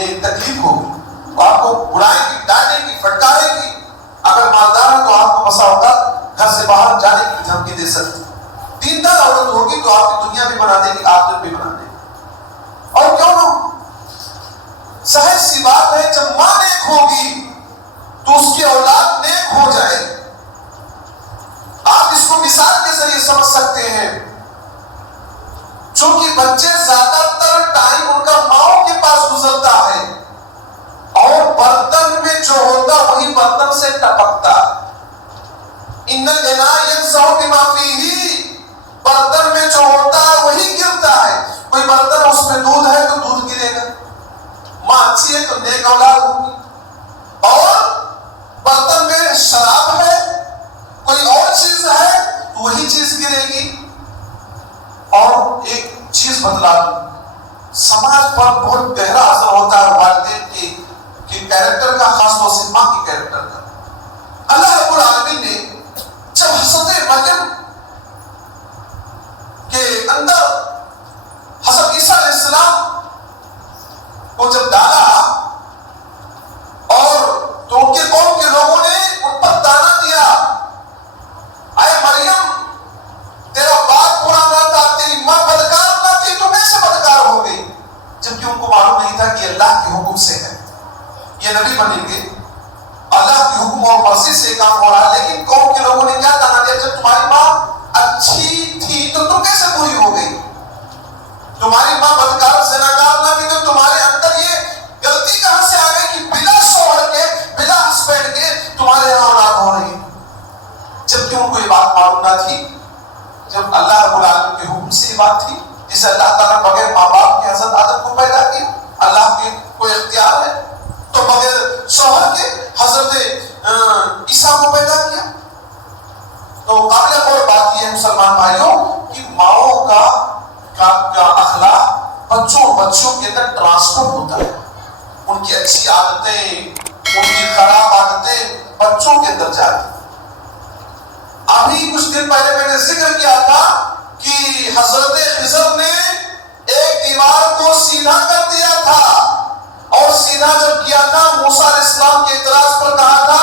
میں تکلیف ہوگی، وہ آپ کو برائے گی، ڈانٹے گی، پھٹکارے گی. اگر مالدار ہے تو آپ کو بسا اوقات گھر سے باہر جانے کی دھمکی دے سکتی. دیندار عورت ہوگی تو آپ کی دنیا بھی بنا دے گی، آخرت بھی بنا دے گی. اور کیوں نہ سہج سی بات ہے، جب ماں نیک ہوگی تو اس کی اولاد نیک ہو جائے. آپ اس کو مثال کے ذریعے سمجھ سکتے ہیں. چونکہ بچے زیادہ تر ٹائم ان کا ماؤں کے پاس گزرتا ہے اور برتن میں جو ہوتا وہی برتن سے ٹپکتا. ان الاناء ينزع بما فيه، برتن میں جو ہوتا ہے وہی گرتا ہے. کوئی برتن اس میں دودھ ہے تو دودھ گرے گا، ماں اچھی ہے تو نیک اولاد ہوگی. اور برتن میں شراب ہے، کوئی اور چیز ہے تو وہی چیز گرے گی. اور ایک چیز بتلا دوں، سماج پر بہت گہرا اثر ہوتا ہے والدین کی کیریکٹر کا، خاص طور سے ماں کی کیریکٹر کا. اللہ رب العالمین نے جب حضرت مریم کے اندر حضرت عیسیٰ علیہ السلام کو جب ڈالا اور تو ان کے قوم کے لوگوں نے ان پر تانا دیا، اے مریم تیرا باپ برا نہ تھا، تیری ماں بدکار نہ تھی، تو کیسے بدکار ہو گئی؟ جبکہ ان کو معلوم نہیں تھا کہ اللہ کے حکم سے ہے، یہ نبی بنیں گے، اللہ کے حکم اور مرضی سے کام ہو رہا ہے. لیکن قوم کے لوگوں نے کیا تانا دیا، جب تمہاری ماں اچھی تھی تو تم کیسے بری ہو گئی؟ تمہاری ماں بدکار زناکار نہ تھی تو تمہارے اندر یہ غلطی کہاں سے آ گئی کہ بلا شوہر کے، بلا ہسبینڈ کے تمہارے یہاں اولاد ہو رہی ہے؟ جبکہ ان کو یہ بات معلوم نہ تھی. جب اللہ رب العالمین کے حکم سے یہ بات تھی، جسے اللہ تعالیٰ بغیر ماں باپ کے حضرت آدم کو پیدا کیا، اللہ کے کوئی اختیار ہے تو بغیر شوہر کے حضرت عیسیٰ کو پیدا کیا. تو قابل غور بات یہ ہے مسلمان بھائیوں کہ ماؤں کا اخلاق بچوں کے اندر ٹرانسفر ہوتا ہے. ان کی اچھی عادتیں، ان کی خراب عادتیں بچوں کے اندر جاتی. ابھی کچھ دن پہلے میں نے ذکر کیا تھا کہ حضرت خضر نے ایک دیوار کو سیدھا کر دیا تھا، اور سیدھا جب کیا تھا موسیٰ علیہ السلام کے اعتراض پر کہا تھا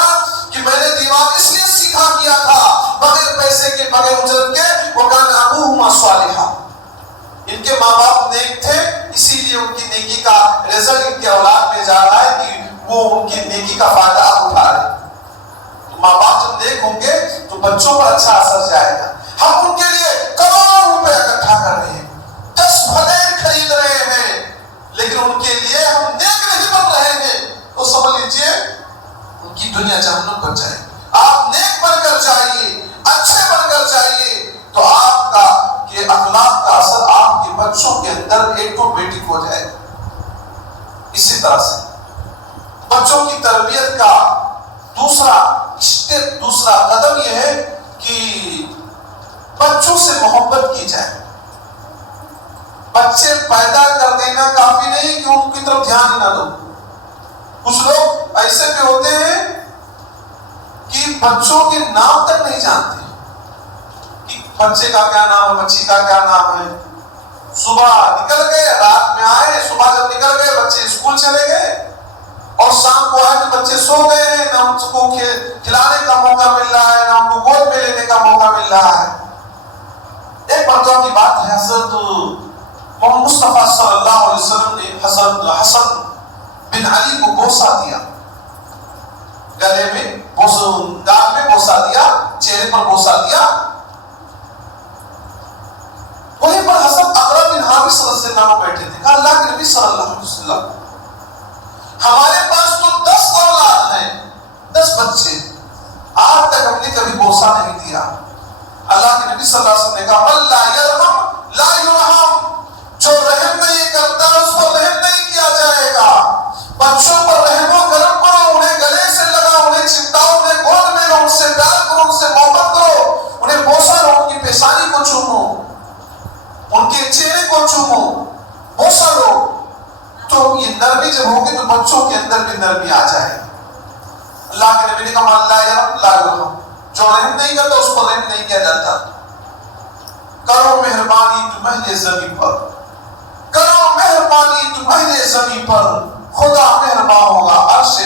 کہ میں نے دیوار اس لیے سیدھا کیا تھا بغیر پیسے کے، بغیر اجرت کے، وَكَانَ أَبُوهُمَا صَالِحًا، ان کے ماں باپ نیک تھے، اسی لیے ان کی نیکی کا رزق ان کے اولاد میں جا رہا ہے کہ وہ ان کی نیکی کا فائدہ اٹھا رہے ہیں. ماں باپ جب نیک ہوں گے تو بچوں پر اچھا اثر جائے گا. ہم ان کے لیے کروڑوں روپے اکٹھا کر رہے ہیں، 10 پھلیں خرید رہے ہیں، لیکن ان کے لیے ہم نیک نہیں بن رہے ہیں تو سمجھ لیجیے ان کی دنیا جہنم بن جائے. آپ نیک بن کر جائیے، اچھے بن کر جائیے، تو آپ کا یہ اخلاق کا اثر آپ کے بچوں کے اندر آٹومیٹک ہو جائے گا. اسی طرح سے بچوں کی تربیت کا دوسرا قدم یہ ہے کہ بچوں سے محبت کی جائے. بچے پیدا کر دینا کافی نہیں کہ ان کی طرف دھیان ہی نہ دو. کچھ لوگ ایسے بھی ہوتے ہیں کہ بچوں کے نام تک نہیں جانتے کہ بچے کا کیا نام ہے، بچی کا کیا نام ہے. صبح نکل گئے، رات میں آئے، صبح جب نکل گئے بچے اسکول چلے گئے، اور شام کو آئے تو بچے سو گئے ہیں، نہ ان کو کھلانے کا موقع مل رہا ہے، نہ ان کو گود میں لینے کا موقع مل رہا ہے. ایک مرتبہ کی بات ہے، حضرت محمد مصطفیٰ صلی اللہ علیہ وسلم نے حضرت حسن بن علی کو بوسہ دیا، گلے میں گال میں بوسہ دیا، چہرے پر بوسہ دیا. وہیں پر حضرت اقرا بن حابس رضی اللہ عنہ بیٹھے تھے. کہا اللہ کے نبی صلی اللہ علیہ وسلم ہمارے پاس تو 10 اولاد ہیں، 10 بچے، آج تک ہم نے کبھی بوسہ نہیں دیا. اللہ کے نبی صلی اللہ علیہ وسلم نے کہا من لا یرحم لا یرحم، جو رحم نہیں کرتا اس پر رحم نہیں کیا جائے گا. بچوں پر رحم و کرم کرو، انہیں گلے سے لگا، انہیں چمٹاؤ، انہیں گود میں لو، ان سے پیار کرو، ان سے محبت کرو، انہیں بوسہ لو، ان کی پیشانی کو چومو، ان کے چہرے کو چومو، بوسہ لو. تو یہ نرمی جب ہوگی تو بچوں کے اندر بھی نرمی آ جائے گی. اللہ کے نبی نے کہا من لا یرحم لا یرحم، جو رحم نہیں کرتا اس پر رحم نہیں کیا جاتا. کرو مہربانی تم اہل زمین پر، کرو مہربانی تم اہل زمین پر، خدا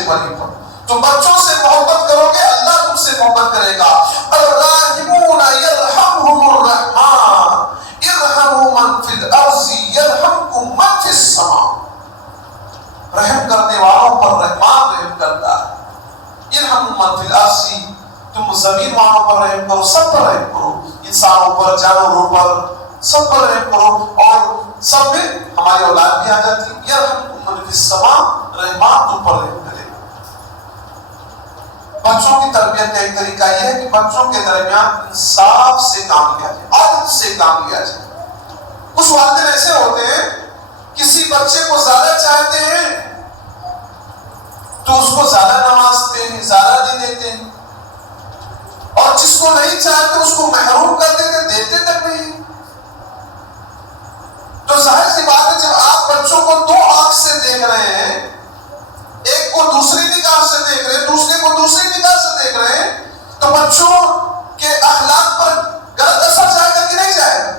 سے بری پڑ. تم بچوں سے محبت کرو گے اللہ تم سے محبت کرے گا. الراحمون یرحمہم الرحمن ارحموا من فی الارض یرحمکم من فی السماء. رحم کرنے والوں پر رحمان رحم کرتا ہے. ارحموا من فی الارض تم زمین والوں پر رحم کرو, سب پر رحم کرو, انسانوں پر, جانوروں پر, سب پر رحم کرو. اور سب میں ہماری اولاد بھی آ جاتی. یرحمکم من فی السماء رحمان تم پر رحم کرے. بچوں کی تربیت کا ایک طریقہ یہ ہے کہ بچوں کے درمیان انصاف سے کام لیا جائے, عدل سے کام لیا جائے. کچھ والدین ایسے ہوتے ہیں کسی بچے کو زیادہ چاہتے ہیں تو اس کو زیادہ نوازتے ہیں, زیادہ دے دیتے ہیں, اور جس کو نہیں چاہتے اس کو محروم کر دیتے, دیتے تک نہیں. تو ظاہر سی بات ہے جب آپ بچوں کو دو آنکھ سے دیکھ رہے ہیں, ایک کو دوسری نگاہ سے دیکھ رہے ہیں, دوسرے کو دوسری نگاہ سے دیکھ رہے ہیں, تو بچوں کے اخلاق پر غلط اثر جائے گا کہ نہیں جائے گا؟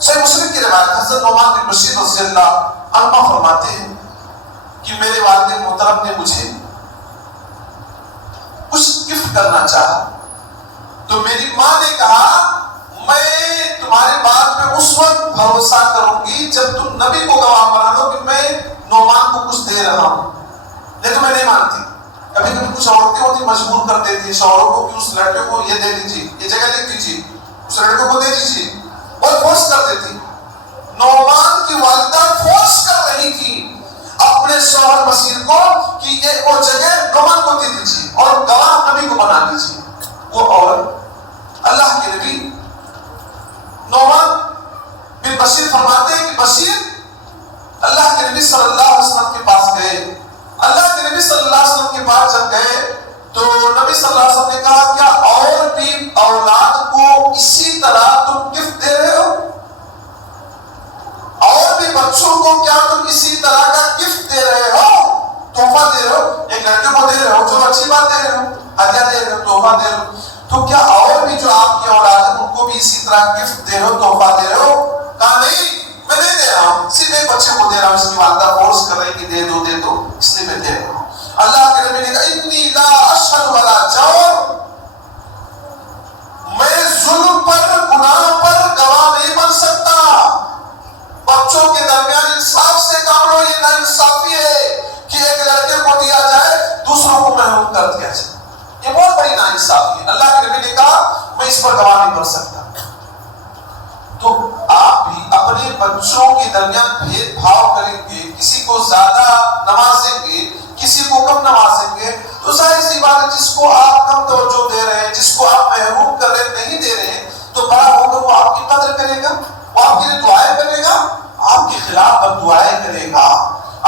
صحیح مسلم کی روایت حضرت نعمان بن بشیر رضی اللہ عنہ فرماتے ہیں کہ میرے والد محترم نے مجھے کچھ گفٹ کرنا چاہا تو میری ماں نے کہا میں تمہاری بات پہ اس وقت بھروسہ کروں گی جب تم نبی کو گواہ بنا دو کہ میں نعمان کو کچھ دے رہا ہوں, نہیں تو میں نہیں مانتی. کبھی کبھی کچھ عورتیں ہوتی مجبور کر دیتی شوہروں کو کہ اس لڑکے کو یہ دے دیجیے, یہ جگہ لکھ دیجیے, اس لڑکے کو دے دیجیے, اور فورس کر دیتی. نعمان کی والدہ فورس کر رہی تھی اپنے شوہر بصیر کو کہ یہ وہ جگہ نعمان کو دے دیجیے اور گواہ نبی کو بنا دیجیے. وہ عورت اللہ کے نبی نعمان بن بشیر فرماتے ہیں کہ بشیر اللہ کے نبی صلی اللہ علیہ وسلم کے پاس گئے. اللہ کے نبی صلی اللہ علیہ وسلم کے پاس جب گئے تو نبی صلی اللہ علیہ وسلم نے کہا کیا اور بھی اولاد کو اسی طرح تم گفٹ دے رہے ہو؟ اور بھی بچوں کو کیا تم اسی طرح کا گفٹ دے رہے ہو, تحفہ دے رہے ہو؟ ایک لڑکے کو دے رہے ہو, چلو اچھی بات دے رہے ہو, ہدیہ دے رہے ہو, تحفہ دے رہے ہو, تو کیا اور بھی جو آپ کی اولاد ہے ان کو بھی اسی طرح گفٹ دے رہے ہو, تحفہ دے رہے ہو؟ کہا نہیں میں نہیں دے رہا ہوں, صرف ایک بچے کو دے رہا ہوں, اس کی والدہ فورس کر رہی کہ دے دو دے دو, اس لیے میں دے رہا ہوں. اللہ کے نبی نے کہا انی لا اشہد ولا جور, میں ظلم پر گناہ پر گواہ نہیں بن سکتا. بچوں کے درمیان انصاف سے کام لو. یہ ناانصافی ہے کہ ایک لڑکے کو دیا جائے دوسروں کو محروم کر دیا جائے, یہ بہت بڑی ناانصافی ہے. اللہ کے نبی نے کہا میں اس پر گواہ نہیں بن سکتا. تو آپ بھی اپنے بچوں کے درمیان بھید بھاؤ کریں گے, کسی کو زیادہ نوازیں گے, کسی کو کم نوازیں گے, تو ظاہر سی بات ہے جس کو آپ کم توجہ دے رہے ہیں, جس کو آپ محروم کر رہے ہیں, نہیں دے رہے ہیں, تو بڑا ہو کر وہ آپ کی قدر کرے گا, وہ آپ کے لیے دعائیں کرے گا, آپ کے خلاف بد دعائیں کرے گا,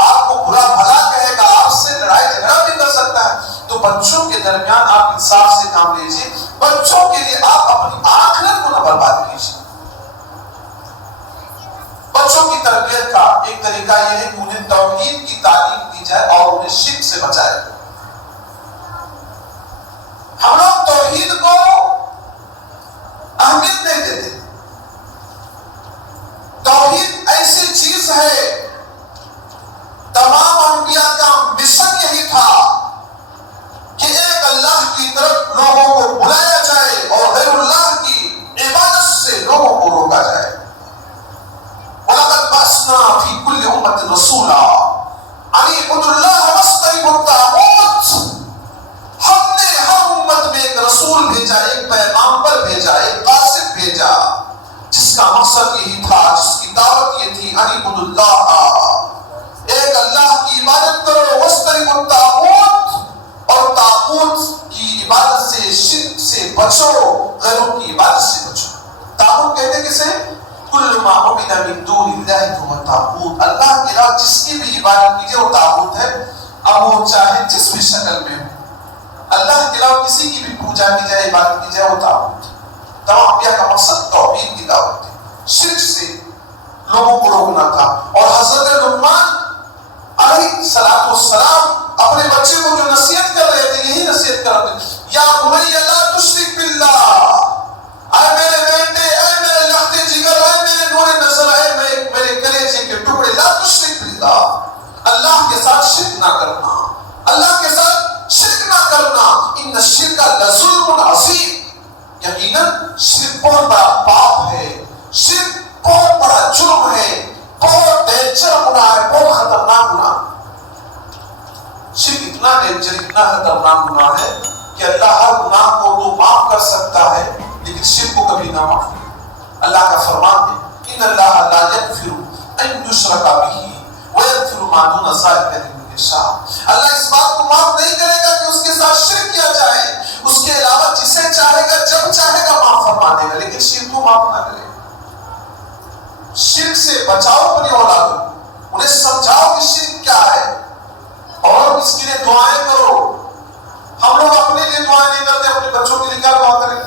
آپ کو برا بھلا کہے گا, آپ سے لڑائی جھگڑا بھی کر سکتا ہے. تو بچوں کے درمیان آپ انصاف سے کام لیجیے. بچوں کے لیے آپ اپنی آخرت کو نہ برباد کیجیے. بچوں کی تربیت کا ایک طریقہ یہ ہے کہ انہیں توحید کی تعلیم دی جائے اور انہیں شرک سے بچائے. ہم لوگ توحید کو اہمیت نہیں دیتے. توحید ایسی چیز ہے, تمام انبیاء کا مشن یہی تھا کہ ایک اللہ کی طرف لوگوں کو بلایا جائے اور غیر اللہ کی عبادت سے لوگوں کو روکا جائے. وَلَقَدْ بَعَثْنَا فِي كُلِّ أُمَّةٍ رَسُولًا أَنِ اعْبُدُوا اللَّهَ وَاجْتَنِبُوا الطَّاغُوتَ. ہم نے ہر امت میں ایک رسول بھیجا, ایک پیغمبر بھیجا, ایک قاصد بھیجا, جس کا مقصد یہی تھا, جس کی دعوت یہ تھی, أَنِ اعْبُدُوا اللَّهَ, ایک اللہ کی عبادت کرو, وَاجْتَنِبُوا الطَّاغُوتَ, اور طاغوت کی عبادت سے, شرک سے بچو, غیروں کی عبادت سے بچو. طاغوت کہتے کسے؟ کل ما عبد من دون اللہ فهو طاغوت. اللہ کے علاوہ جس کی بھی عبادت کیجیے وہ طاغوت ہے, اب وہ چاہے جس بھی شکل میں ہو. اللہ کے علاوہ کسی کی بھی پوجا کی جائے, عبادت کی جائے, وہ طاغوت. تمام انبیاء کا مقصد توحید کی دعوت تھی, شرک سے لوگوں کو روکنا تھا. اور حضرت لقمان علیہ السلام اپنے بچے کو جو نصیحت کر رہے تھے, یہی نصیحت کر رہے تھے, یا بنی لا تشرک باللہ, اے میرے بیٹے, اے میرے لخت جگر, اے میرے نور نظر, اے میرے کلیجے کے ٹکڑے, لا تشرک باللہ, اللہ کے ساتھ شرک نہ کرنا، اللہ کے ساتھ شرک نہ کرنا۔ ان الشرک لظلم عظیم، یقیناً شرک بہت بڑا پاپ ہے، شرک بہت بڑا جرم ہے، بہت ڈینجر گناہ ہے، بہت خطرناک گناہ۔ شرک اتنا ڈینجر، اتنا خطرناک گناہ ہے کہ اللہ ہر گناہ کو تو معاف کر سکتا ہے لیکن شرک کو کبھی نہ معاف کرے۔ اللہ کا فرمان ہے ان اللہ لا یغفر ان یشرک بہ ویغفر ما دون ذلک لمن یشاء۔ اللہ اس بات کو معاف نہیں کرے گا کہ اس کے ساتھ شرک کیا جائے، اس کے علاوہ جسے چاہے گا جب چاہے گا معاف فرما دے گا، لیکن شرک کو معاف نہ کرے گا۔ شرک سے بچاؤ اپنی اولاد کو، انہیں سمجھاؤ کہ شرک کیا ہے اور اس کے لیے دعائیں کرو۔ ہم لوگ اپنے لیے دعائیں نہیں کرتے، اپنے بچوں کے لیے کیا دعا کریں؟